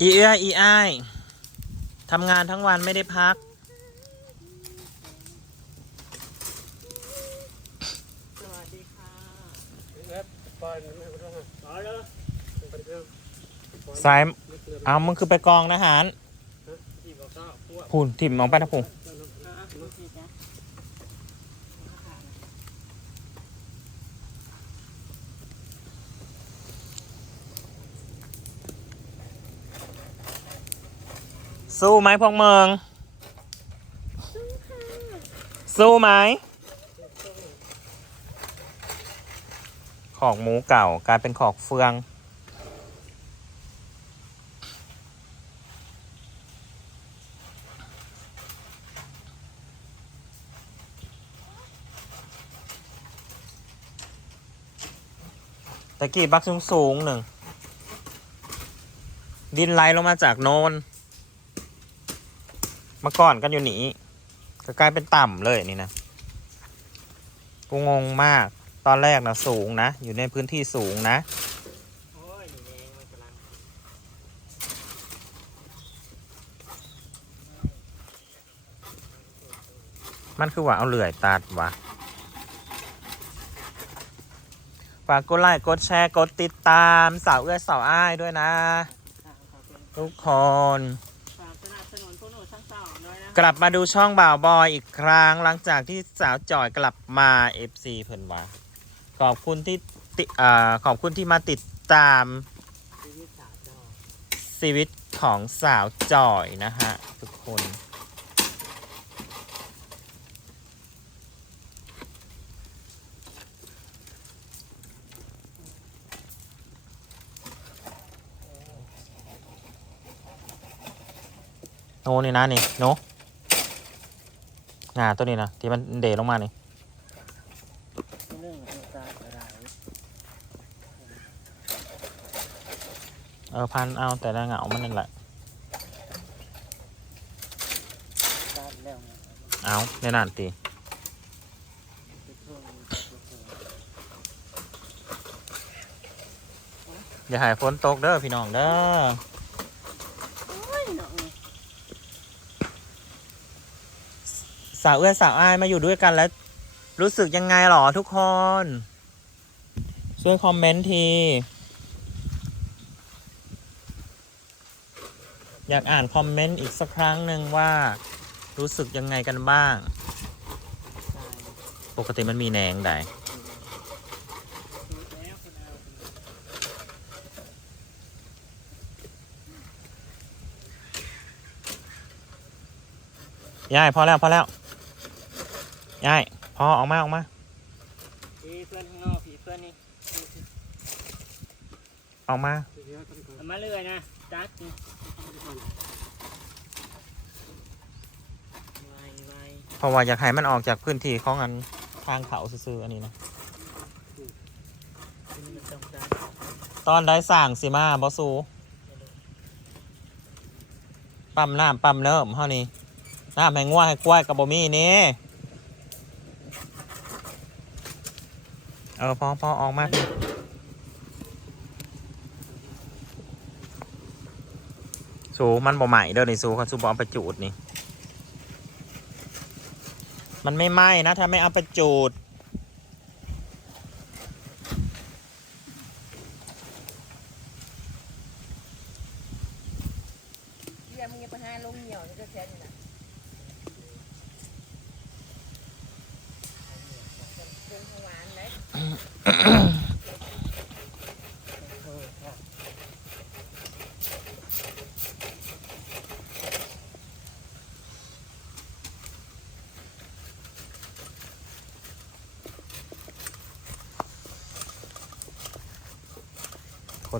อีเอื้ออีอ้ายทำงานทั้งวันไม่ได้พัก สวัสดีค่ะปล่อยมันไม่ต้องอ๋อเลยเป็นเรื่องสายเอามึงคือไปกองทหารที่บอกก็พวกพูนทิมมองไปนะพูน อะโอเคจ้ะ สู้ไหมพวกเมือง สู้ไหม ขอกหมูเก่ากลายเป็นขอกเฟือง ตะกี้บักสูงสูงหนึ่ง ดินไหลลงมาจากโนน มื่อก่อนกันอยู่นี่ก็กลายเป็นต่ำเลยนี่นะ กูงงมาก ตอนแรกนะสูงนะ อยู่ในพื้นที่สูงนะมันคือว่าเอาเลื่อยตัดวะฝากกดไลค์กดแชร์ กดติดตามสาวเอื้อสาวอ้ายด้วยนะทางเขาเป็นทุกคน กลับมาดูช่องบ่าวบอยอีกครั้งหลังจากที่สาวจอยกลับมา FC เพิ่นว่าขอบคุณที่ติอ่าขอบคุณที่มาติดตามชีวิตของสาวจอยนะฮะทุกคน โนนี่นะนี่โน งาตัวนี้นะที่มันเดลงมานี่เอองการอะไรเออพันเอาแต่ละเหงามันนั่นแหละกาเนี่ยเอาในนั่นตีอย่าหายฝนตกเด้อพี่น้องเด้อ โอ้ยเนาะนี่ สาวเอื้อสาวอ้ายมาอยู่ด้วยกันแล้ว รู้สึกยังไงหรอทุกคน ช่วยคอมเมนต์ที อยากอ่านคอมเมนต์อีกสักครั้งหนึ่งว่า รู้สึกยังไงกันบ้าง ปกติมันมีแหนงได้ดูแล้วคุณเอายายพอแล้ว พอแล้ว ยายพอออกมาออกมาพี่เพื่อนข้างนอกพี่เพื่อนนี่ออกมาเดี๋ยวกันก่อนเอามาเรื่อยนะจัดนี่ไวไวเพราะว่าอยากให้มันออกจากพื้นที่ของอันทางเขาซื่อๆอันนี้นะคุณมันต้องการตอนได้สั่งสิมาบอสูปั๊มน้ำปั๊มเนิ่มเท่านี้น้ำให้งัวให้กล้วยกับบมี่นี่ เออพอพอออกมาสูมันบ่ใหม่เด้อนี่สูเขาสูบเอาไปจูดนี่ มันไม่ไหม้นะ ถ้าไม่เอาไปจูดเรียมึงอย่าไปหาลงเหนียวนี่ก็แค่นี้นะเรื่องของหวานไหม ค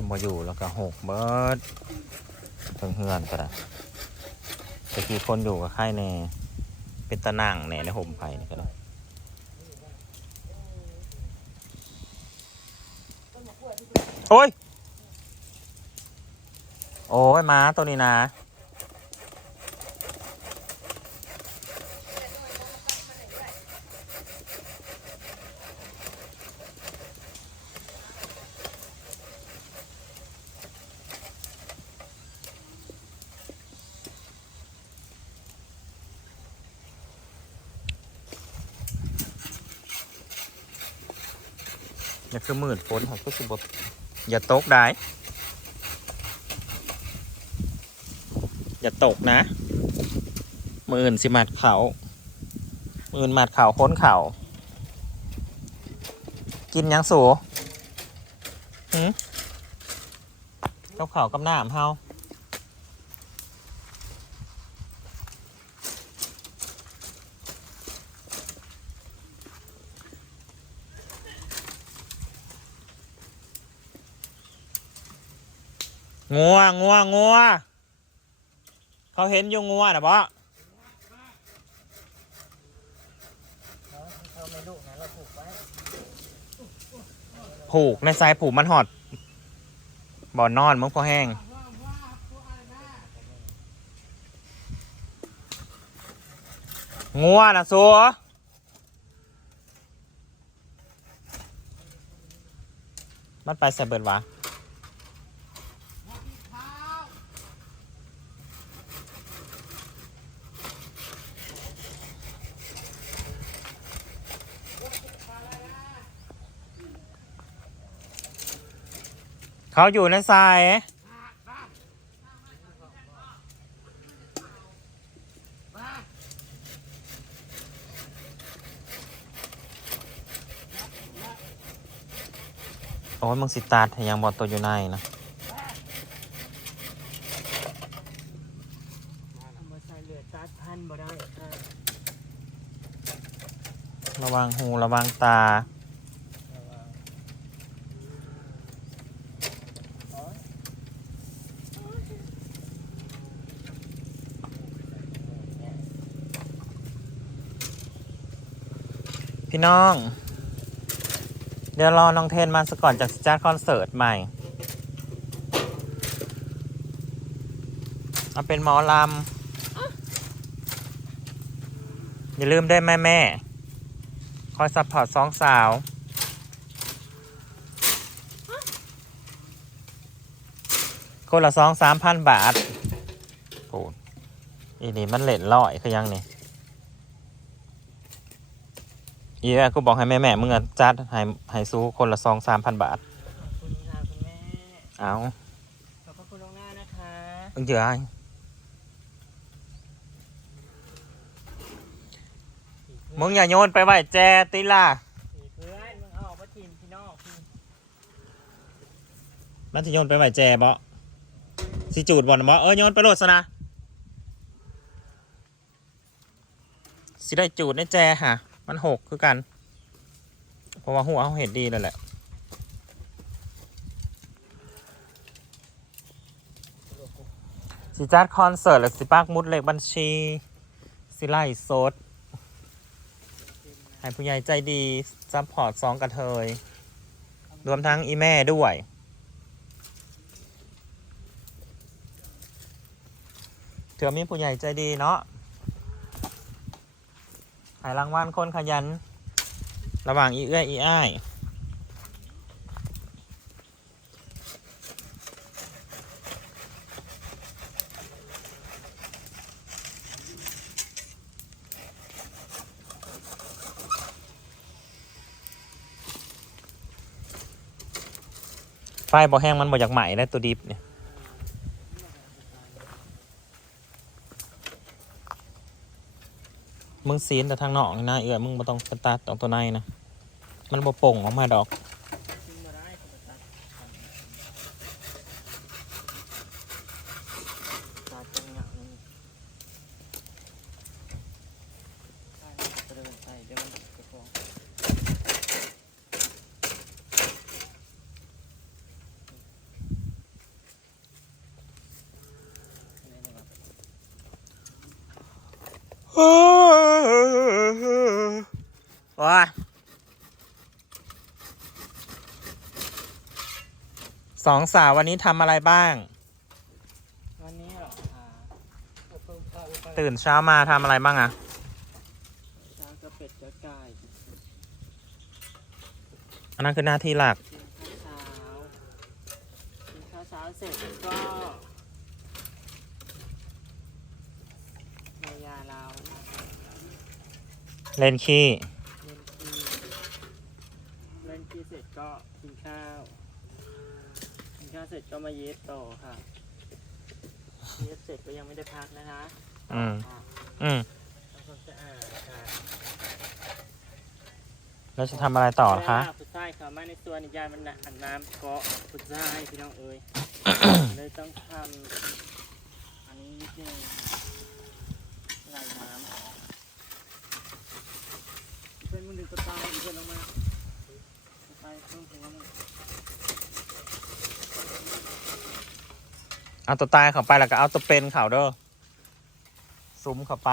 นมาอยู่แล้วก็หกเบิดเพิ่งเฮือนก็ได้ตะกี้คนอยู่กับใครแน่เป็นตะนั่งแน่ในห่มไผ่นี่ก็ได้ โอ้ย โอ้ยม้าตัวนี้นะ คือมืดฝนของก็คือบอย่าตกได้ อย่าตกนะ มืออื่นสิมัดเขามืออื่นมัดเขาค้นเขากินยังสูหืมกับเขากับน้ำเฮา งัวงัวงัวเขาเห็นอยู่งัวนะปะเขาไม่ะเราผูกในทรายผูกมันหอด บ่อนอนมึงพอแห้งงัวนะสัวมันไปใส่เบิดวะ เขาอยู่ในทรายโอ้ยมึงสิตาดยังบอตัวอยู่ในนะระวังหูระวังตา พี่น้อง เดี๋ยวรอน้องเทนมาสก่อนจากจัดคอนเสิร์ตใหม่ เอาเป็นหมอลำอย่าลืมได้แม่แม่ คอยซัพพอร์ตสองสาวคนละสองสามพันบาทโอ้อีนี่มันเล็ดลอยคือยังนี่ อีแม่กูบอกให้แม่แม่ๆมึงอะจัดให้ให้ซูคนละสองสามพันบาท ขอบคุณค่ะคุณแม่ เอาขอบพระคุณล่วงหน้านะคะเอิงเจอไอ้มึงอย่าโยนไปไหวแจติล่ะผีเพื่อนมึงเอาออกมาทีมพี่นอกพี่มันจะโยนไปไหวแจบ่สิจูดบ่นบ่เออโยนไปโหลดซะนะสิได้จูดในแจฮะ มันหกคือกัน เพราะว่าหัวเขาเห็นดีเลยแหละสิจัดคอนเสิร์ตหรือสิปากมุดเลขบัญชี สิไล่โซดให้ผู้ใหญ่ใจดีซัพพอร์ตสองกระเทย รวมทั้งอีแม่ด้วยเถื่อมีผู้ใหญ่ใจดีเนาะายรางวัลคนขยัน ระหว่างอีเอื้อยอีอ้ายไฟบ่แห้งมันบ่อยากใหม่ได้ตัวดิบเนี่ย มึงซีนแต่ทางนอกนี่นะเอือมึงมาต้องสตาร์ทตรงตัวในนะ มันบ่โป่งออกมาดอก ทิ้งมาได้ก็มาตัดตัดตรงเนี้ยนี่ใส่เดินใส่เดี๋ยวมันจะฟ้องไหนเนี่ยวะ ว้าสองสาววันนี้ทำอะไรบ้าง วันนี้เหรอคะเอาเพิ่มข้าวไปตื่นเช้ามาทำอะไรบ้างอะเช้ากระเป็ดกระไก่อันนั้นคือหน้าที่หลัก กินข้าวเช้ากินข้าวเช้าเสร็จแล้วก็มายาเรา เล่นขี้เล่นคีเล่นคีเสร็จก็กิเสร็จก็มาเย็บต่อค่ะ เย็บเสร็จก็ยังไม่ได้พักนะคะอืมอะอืมทำความสะอาดค่ะแล้วจะทำอะไรต่อคะเวลาผู้ชายเขามาในส่วนนิยายมันน่ะอันน้ำเกาะผู้ชายพี่น้องเอ้ยเลยต้องทำอันนี้นิดนึงไหลน้ำออกเป็นมือหนึ่งตัวตายอีกเพื่อนลงมาไปเพิ่มถึงว่ามัน เอาตัวตายเข้าไปแล้วก็เอาตัวเป็นเข่าเด้อซุ้มเข้าไป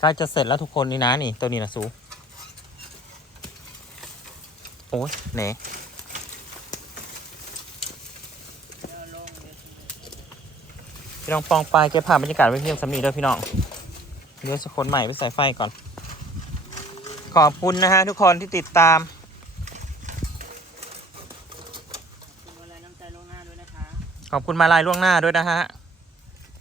ใกล้จะเสร็จแล้วทุกคนนี่นะนี่ตัวนี้นะซูโอ้ยเหนพี่น้องปองไปเก็บภาพบรรยากาศไว้เพียงสำนีเด้อพี่น้องเดี๋ยวสคนใหม่ไปใส่ไฟก่อน ขอบคุณนะฮะทุกคนที่ติดตามคุณอะไรน้ำใจลงหน้าด้วยนะคะขอบคุณมาลายล่วงหน้าด้วยนะฮะ